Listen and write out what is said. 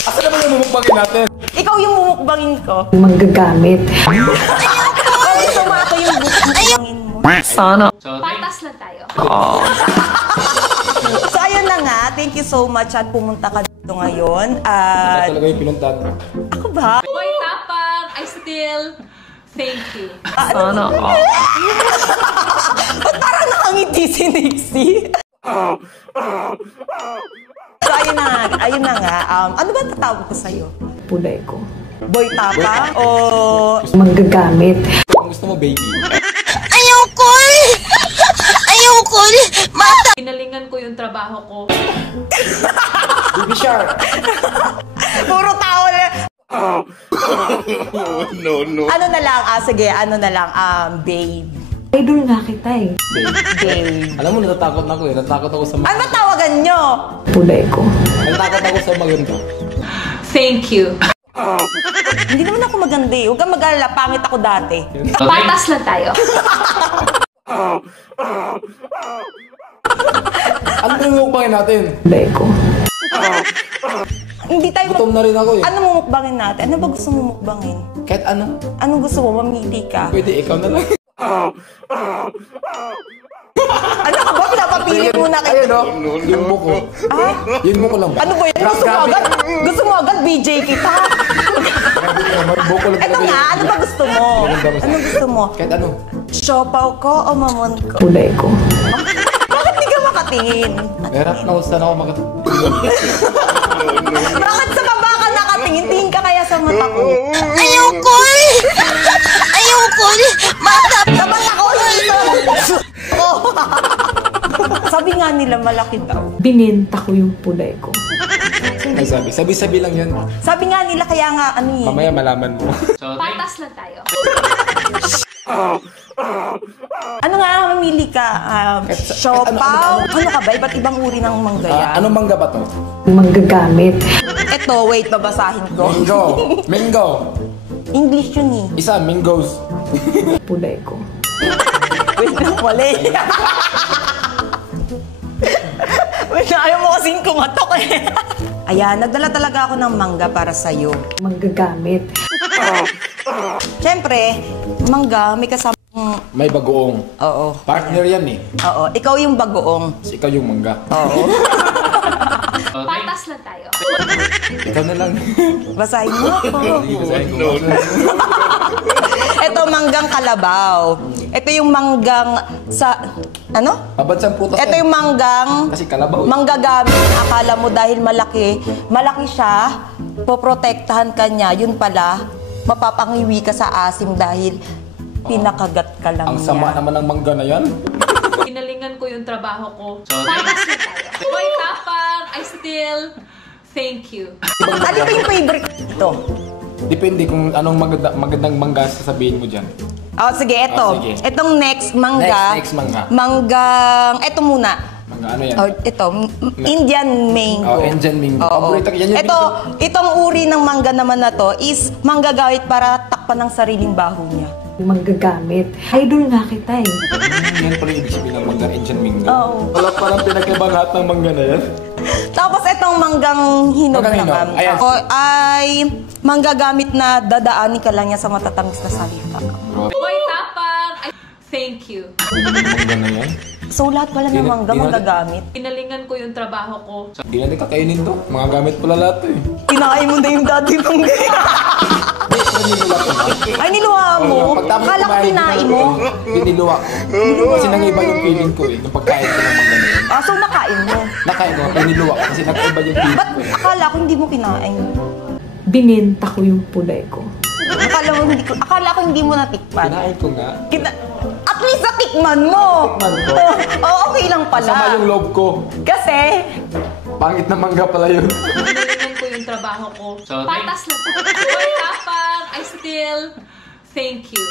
Asa naman yung mumukbangin natin? Ikaw yung mumukbangin ko. Manggagamit. Gusto mo ako yung mumukbangin mo. Sana. Patas lang tayo. So ayun na nga, thank you so much at pumunta ka dito ngayon. Ano talaga yung pinuntahan mo? Ako ba? Boy Tapang, I still thank you. Sana. Ba't parang nakangiti si Nixie? So ayun na nga. Ano ba tatawag ko sa'yo? Pulay ko. Boy Tapa o... Manggagamit. Kung gusto mo, baby. Ayoko! Mata! Pinalingan ko yung trabaho ko. Baby Shark! Puro tao na. No. Ano na lang, sige, babe. Idol nga kita eh. Babe. Alam mo, natatakot na ako eh. Natatakot ako sa Ano ba tawagan nyo? Pulay ko. Natatakot ako sa maganda. Thank you. Hindi naman ako maganda eh. Huwag kang mag-alala, pangit ako dati. Patas lang tayo. Ano yung mumukbangin natin? Pulay ko. Hindi tayo Gutom na rin ako eh. Ano mumukbangin natin? Ano ba gusto mo mukbangin? Kahit ano. Anong gusto mo? Mamili ka. Pwede ikaw na lang. Ano ka ba? Pinapapili mo na kayo. Ayun o. Yung buko. Ah? Yung buko lang ba? Ano ba yan? Gusto mo agad BJ kita? Buko lang Eto nga, ano ba gusto mo? Ano gusto mo? Kahit ano. Siopaw ko o mamon ko? Pulay ko. Bakit di ka makatingin? Merap na saan ako Bakit sa baba ka nakatingin? Tingin ka kaya sa mata ko? Ayoko! Mata! Dapat ako Sabi nga nila malaki daw. Binenta ko yung pulay ko. Ay, sabi lang yan. Sabi nga nila kaya nga ano eh. Mamaya malaman mo. Patas lang tayo. Ano nga mamili ka? Siopaw? Ano ka ba? Iba't ibang uri ng mangga yan. Anong mangga ba to? Manggagamit. Eto, wait, babasahin ko. Mango. English yun eh. Isa, mangoes. Pulay ko. Wait lang, mali. Wait na, ayaw mo kasing kumatok eh. Ayan, nagdala talaga ako ng mangga para sa'yo. Manggagamit. Siyempre, mangga, may kasamang... May bagoong. Oo. Partner yan eh. Oo, ikaw yung bagoong. Kasi ikaw yung mangga. Oo. Patas lang tayo. Ikaw na lang. Basahin mo ako. No. Ito, manggang kalabaw. Ito yung manggang sa... Ano? Pabansang putas. Ito yung manggang... Kasi kalabaw. Manggagamit. Akala mo dahil malaki siya, poprotektahan ka niya. Yun pala, mapapangiwi ka sa asim dahil pinakagat ka lang Ang niya. sama naman ng mangga na yan. Pinalingan ko yung trabaho ko. Patas lang tayo. Boy Tapang, I still thank you. Ano ba yung favorite ito? Depende kung anong magandang mangga sasabihin mo dyan. Oh, sige, ito. Sige. Itong next mangga. Next mangga. Manggang... Ito muna. Mangga ano yan? Oh, ito, Indian mango. Oh, Indian mango. Oo. Paborito ko yan yung Itong uri ng mangga naman na to is manggagawit para takpan ng sariling baho niya. Manggagamit. Idol nga kita eh. Yan pala yung ibig sabihin ng mangga, Indian mango. Oo. Wala parang pinagkabang lahat ng mangga na yan. Tapos itong manggang hinog Manggang hinog. naman Ayan. ay manggagamit na dadaanin ka lang niya sa matatamis na salita. Boy Tapang, I thank you. Mangga na yan. So lahat pala ng mangga manggagamit. Pinalingan ko yung trabaho ko. Hindi na kakainin to. Mga gamit pala lahat to eh. Kinain mo na yung dati mangga. Ay, niluha mo. Akala ko kinain mo. Diniluwa ko. Kasi nangiba yung feeling ko eh. Nung pagkain ko ng mangga na yan. Ah, so nakain mo. Nakain ko, diniluwa ko. Kasi nag-iba yung feeling Ba't ko eh. akala ko hindi mo kinain? Binenta ko yung pulay ko. Akala ko hindi mo natikman. Kinain ko nga. At least natikman mo. Natikman ko. Oo, okay lang pala. Sama yung loob ko. Kasi, Pangit na mangga pala yun. Pinalingan ko yung trabaho ko. Patas lang tayo. Boy Tapang, I still thank you.